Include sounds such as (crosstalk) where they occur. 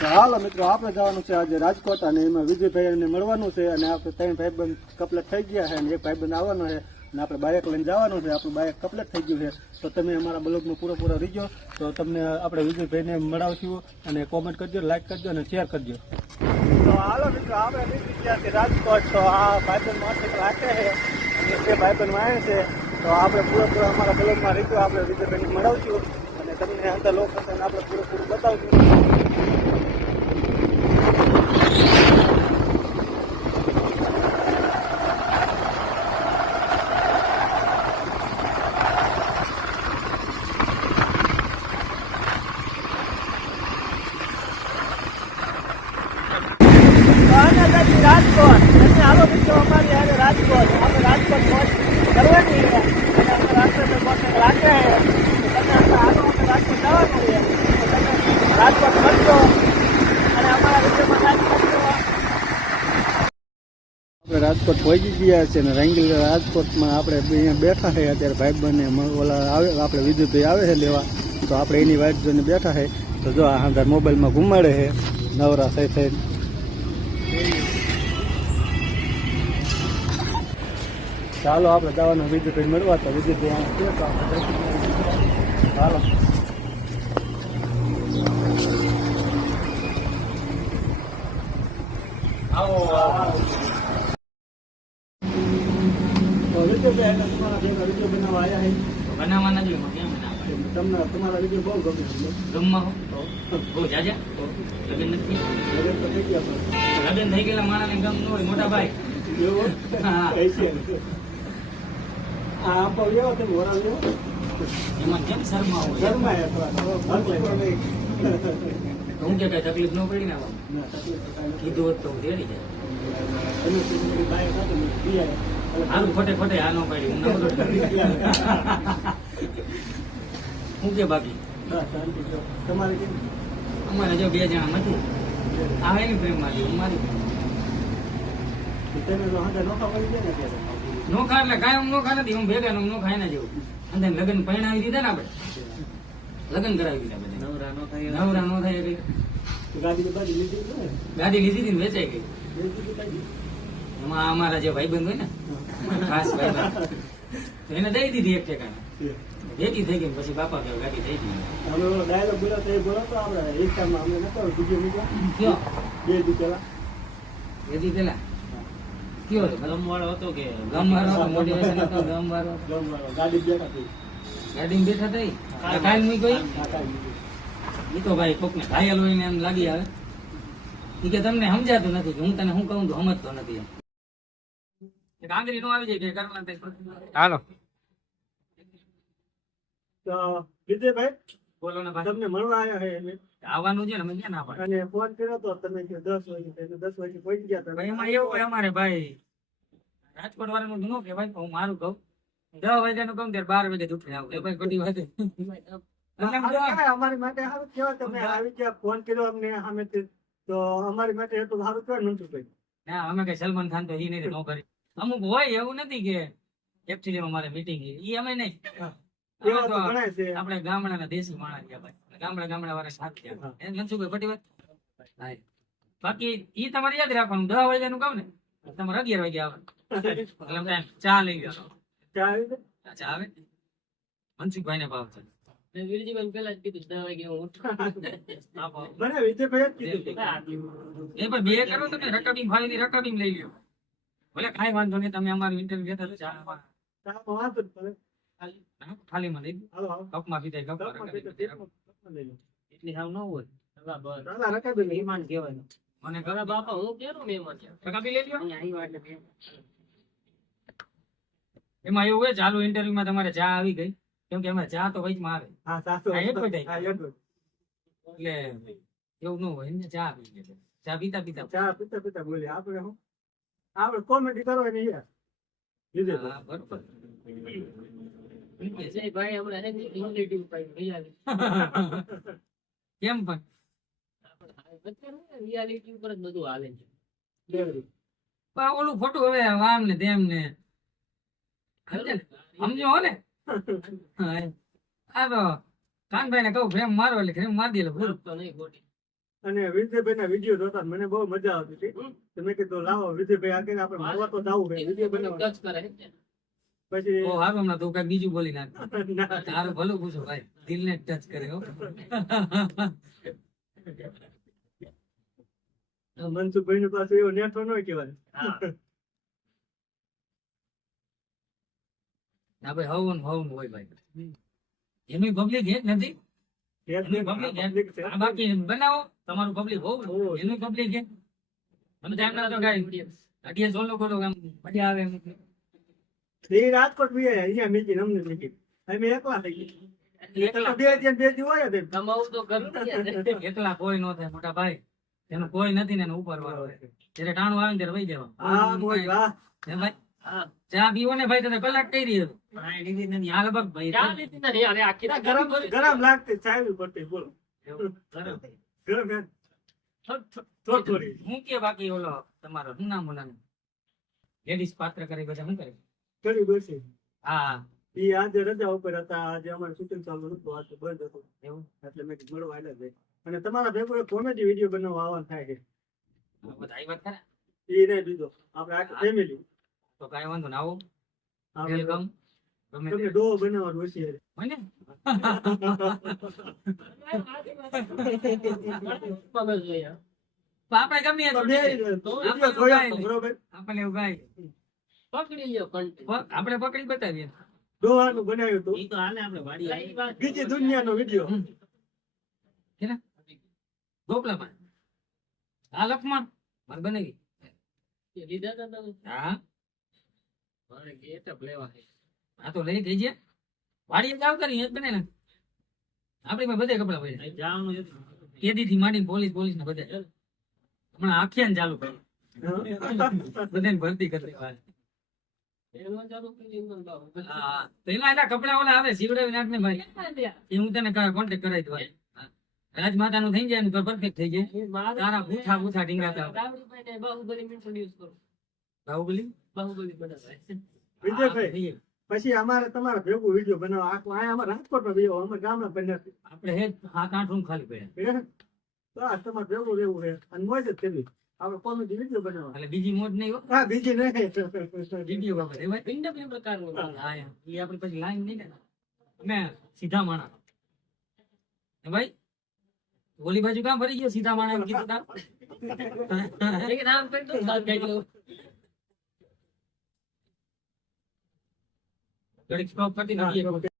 હાલો મિત્રો આપણે જવાનું છે આજે રાજકોટ અને એમાં વિજયભાઈને મળવાનું છે અને આપણે ત્રણ ભાઈબંધ કપલેટ થઈ ગયા છે અને એક ભાઈબંધ આવવાનો છે અને આપણે બાઇક લઈને જવાનું છે. આપણું બાઇક કપલેટ થઈ ગયું છે. તો તમે અમારા બ્લોગમાં પૂરેપૂરો પૂરો રહીજો. તો તમને આપણે વિજયભાઈને મળાવશું અને કોમેન્ટ કરજો લાઈક કરજો અને શેર કરજો. તો હાલો મિત્રો, આપણે નીકળી ગયા છે રાજકોટ. તો આ ભાઈબંધ મોટરસાઇકલ રાખે છે અને તે ભાઈબંધ આવે છે. તો આપણે પૂરો પૂરો અમારા બ્લોગમાં રહીજો આપણે વિજયભાઈને મળાવશું અને તમને અંદર લોકેશન આપણે પૂરું પૂરું બતાવશું. હાલો મિત્રો, અમારી હારે રાજકોટ. આપણે રાજકોટ પહોંચ, કરવાની રાજકોટ પહોંચે. રાજકોટ પહોંચી ગયા છે અને રાંગીલ રાજકોટમાં આપણે અહીંયા બેઠા છે. અત્યારે ભાઈ બંને ઓલા આવે, આપણે વિદ્યુતભાઈ આવે છે લેવા. તો આપણે એની વાત જોઈને બેઠા છે. તો જો આ મોબાઈલમાં ઘુમાડે છે. નવરા થઈ થઈને ચાલો આપણે જવાનું વિદ્યુતભાઈ મળવા તો વિદ્યુતભાઈ તો આપણે જઈશું. ચાલો બનાવવા નથી કેમ તમને તમારા વીડિયો બહુ ગમે છે ગમમાં. બહુ જાજા. લગ્ન નથી. લગ્ન તો થઈ ગયા. લગ્ન થઈ ગયેલા માણસને ગમ ન હોય મોટા ભાઈ. એવું? હા. આ લેવો તમે વરાળ લેવો એમાં કેમ શરમા હોય ભરતો હું કે કઈ તકલીફ ન પડી ને તો. કીધું હોત તો હું તેડી જાય. હારું ખોટે ખોટે આ ન પડી હું હું કે બાકી. તમારે કેમ? અમારે જો બે જણા નથી આ એની પ્રેમમાંથી હું મારી પ્રેમ તમે તો હાથે નોખા પડી જાય ને ત્યારે. નોખા એટલે કાંઈ હું નોખા નથી હું ભેગા હું નોખા એના જેવું. અંદર લગ્ન પરણાવી દીધા ને આપણે. લગ્ન કરાવી દીધા બધા નવરા નો થાય. નવરા નો થાય ગાડી લીધી ગાડી લીધી હતી ને વેચાઈ ગઈ. એમાં અમારા જે ભાઈબંધ હોય ને ખાસ ભાઈબંધ. એને દઈ દીધી એક ઠેકાણે. ભેગી થઈ ગઈ પછી બાપા કે ગાડી થઈ ગઈ અમે ઓલો ડાયલોગ બોલો તો એ બોલો તો આપણે ટાઈમ અમે નતો બીજો કયો? બે દી પેલા વેદી પેલા કયો ગમવાળો હતો કે ગમવાળો મોટિવેશન હતો ગમવાળો? ગાડી બેઠા હતી ગાડીમાં બેઠા થઈ? કાલ મૂકી ગઈ? આ કાંઈ લીધી. એ તો ભાઈ કોકને ઘાયલ હોય ને એમ લાગી આવે. કે તમને સમજાતું નથી કે હું તને શું કહું તો સમજતો નથી એમ. નો આવી જાય કે હાલો. વિજયભાઈ બોલો ને ભાઈ. તમને મળવા આવ્યા છે અમે. આવવાનું છે ને અમે ક્યાં ના પાડે અને ફોન કર્યો તો તમે કે દસ વાગે એટલે દસ વાગે પહોંચી ગયા ભાઈ તમે એમાં એવું હોય અમારે ભાઈ રાજકોટ વાળાનું ન હું મારું કહું. દસ વાગ્યાનું કહું ત્યારે બાર વાગે ઉઠી આવું એ ભાઈ ખોટી વાત અમારી માટે સારું કેવા તમે આવી ગયા ફોન કર્યો અમને અમે તો અમારી માટે એટલું સારું કહેવાય મનસુખભાઈ ના અમે કઈ સલમાન ખાન તો ઈ નહીં નો કરી અમુક હોય એવું નથી કે એકચ્યુઅલી અમારે મીટિંગ એ અમે નહીં. એવા તો ઘણા છે. આપણે ગામડાના દેશી માણસ ગયા ભાઈ. ગામડા ગામડા વાળા સાથ ગયા. એ મનસુખભાઈ ખોટી વાત? બાકી ઈ તમારે યાદ રાખવાનું દસ વાગ્યાનું કામ ને? તમારે અગિયાર વાગે આવે. એટલે ચા લઈ ગયો ચા આવી ચા આવે. મનસુખભાઈ ને ભાવ છે. મને વિજયભાઈ જ કીધું હતું. (laughs) એ પણ બે કરો તમે ભાઈ ફાવી રકાબી લઈ લ્યો. ભલે કાઈ વાંધો નહીં તમે અમારું ઇન્ટરવ્યુ લેતા ચા વાંધો જ પડે. લઈ લો. હાલો, હાલો. કપમાં પીતા કપમાં કપમાં પીતો રકાબી તેલમાં કપમાં લઈ લો. એટલી હાવ ન હોય. ચાલો, કહેવાય. મને ઘરે બાપા હું કેરો મહેમાન રકાબી લઈ લ્યો. એમાં એવું હોય ચાલુ ઇન્ટરવ્યુમાં તમારે ચા આવી ગઈ. કેમ કે એમાં ચા તો વચમાં આવે. હા, સાસુ. એટલે એવું ન હોય એમને ચા પી લે ચા પીતા પીતા ચા પીતા પીતા બોલી. આપણે શું? આપણે કોમેડી કરવાની છે વિજયભાઈ હા, બરોબર કેમ પણ? દેવરી. પણ ઓલું ખોટું હવે આમ ને તેમ ને. સમજો હો ને? (laughs) આ તો કાનભાઈ ને કહું ફ્રેમ મારો એટલે ફ્રેમ મારી દે નહીં પૂરું. અને વિજયભાઈ ના વીડિયો જોતા મને બહુ મજા આવતી હતી. તમે મેં કીધું લાવો વિજયભાઈ આગળ આપણે મળવા તો જવું બનાવવા ટચ કરે પછી ઓ હારું હમણાં તું કંઈક બીજું બોલી નાખ. (laughs) તારું ભલું પૂછો ભાઈ. દિલ ને ટચ કરે હો. (laughs) મનસુખભાઈ ની પાસે એવો નેટો ન કહેવાય. (laughs) ના ભાઈ હવન હવન હોય ભાઈ. એનું પબ્લિક હે નથી. હે. છે. બાકી બનાવો તમારું પબ્લિક હોવું. એનું પબ્લિક હે અમે તો એમ ના તો ગાડી અઢીએ આમ મજા આવે એમ. એ રાજકોટ બી અહીંયા અહીંયા મીટિંગ અમને અમે એકલા થઈ ગયા. બે બે દી હોય. તો. એકલા કોઈ નો થાય મોટા ભાઈ. એનું કોઈ નથી ને એનો ઉપર વાળો. ટાણું આવે ત્યારે વહી જવા હા મોજ વાહ. હે ભાઈ? ચા પીવો ને ભાઈ તને કલાક કઈ રહી હતું. આ લગભગ ભાઈ. ચા લીધી નથી, અરે આખી ગરમ ગરમ લાગતી ચાવી પડતી બોલો. ગરમ. ગરમ થોડી- હું બાકી ઓલો તમારો શું નામ ઓલા લેડીઝ પાત્ર કરી બધા શું કરે? કરી બેસી. હા. એ આજે રજા ઉપર હતા. આજે અમારે શૂટિંગ ચાલુ હતું આજે બંધ હતું. એવું? એટલે મેં મળવા એટલે જાય અને તમારા ભેગો એક કોમેડી વીડિયો બનાવવા આવવાનું થાય છે. બધાઈ વાત કરે એ નહીં બીજો આપણે આખી ફેમિલી તો કાંઈ વાંધો ના આવો. વેલકમ તમને ડો બનાવવાનું હોશિયાર હોય ને? મગજ (laughs) જોઈએ. તો આપણે ગમે તો એટલું બે કરીએ. તો આપણે ઉગાય પકડી લ્યો. આપણે પકડી બતાવીએ. દોહાનું બનાવ્યું હતું ઈ તો હાલે આપણે વાડી બીજી દુનિયાનો વિડિયો. કેના? ગોપલામાં. આ લખમાં. મારે બનાવી. લીધા હતા હા. મારે લેવા આ તો લઈ થઈ ગયા. વાડી જાવ કરી એ બને ને આપણી માં બધે કપડા પડ્યા કેદી થી માંડીને પોલીસ પોલીસ ને બધે. હમણાં આખ્યાન ચાલુ કર્યું. બધાને ભરતી કરી દેવા. તો એના કપડા ઓલા આવે સીવડાવી નાખ ને ભાઈ. એ હું તને કોન્ટેક્ટ કરાવી દઉં રાજમાતા નું થઈ જાય ને પરફેક્ટ થઈ જાય તારા બૂથા બૂથા ટીંગાતા બાહુબલી બાહુબલી? બાહુબલી વિજયભાઈ હા, થઈ પછી અમારે તમારે ભેગું વીડિયો બનાવવા. આખું અહીંયા અમારે રાજકોટમાં વીડિયો અમારે ગામના આપણે હે સાત આઠ રૂમ ખાલી પડ્યા. બસ તમારે ભેગું રહેવું છે. અને મોજ જ કરવી. આપણે કોમેડી વીડિયો બનાવવા એટલે બીજી મોજ નહીં હો. હા બીજી નહીં. વીડિયો બાબત એ ભાઈ ભિન્ન ભિન્ન હોય. હા એ આપણે પછી લાઈન નહીં ને અમે સીધા માણા. ભાઈ ઓલી બાજુ કામ ભરી ગયો સીધા માણા એમ કીધું તા? કરી દો, સાત ઘડીક સ્ટોપ કરતી નથી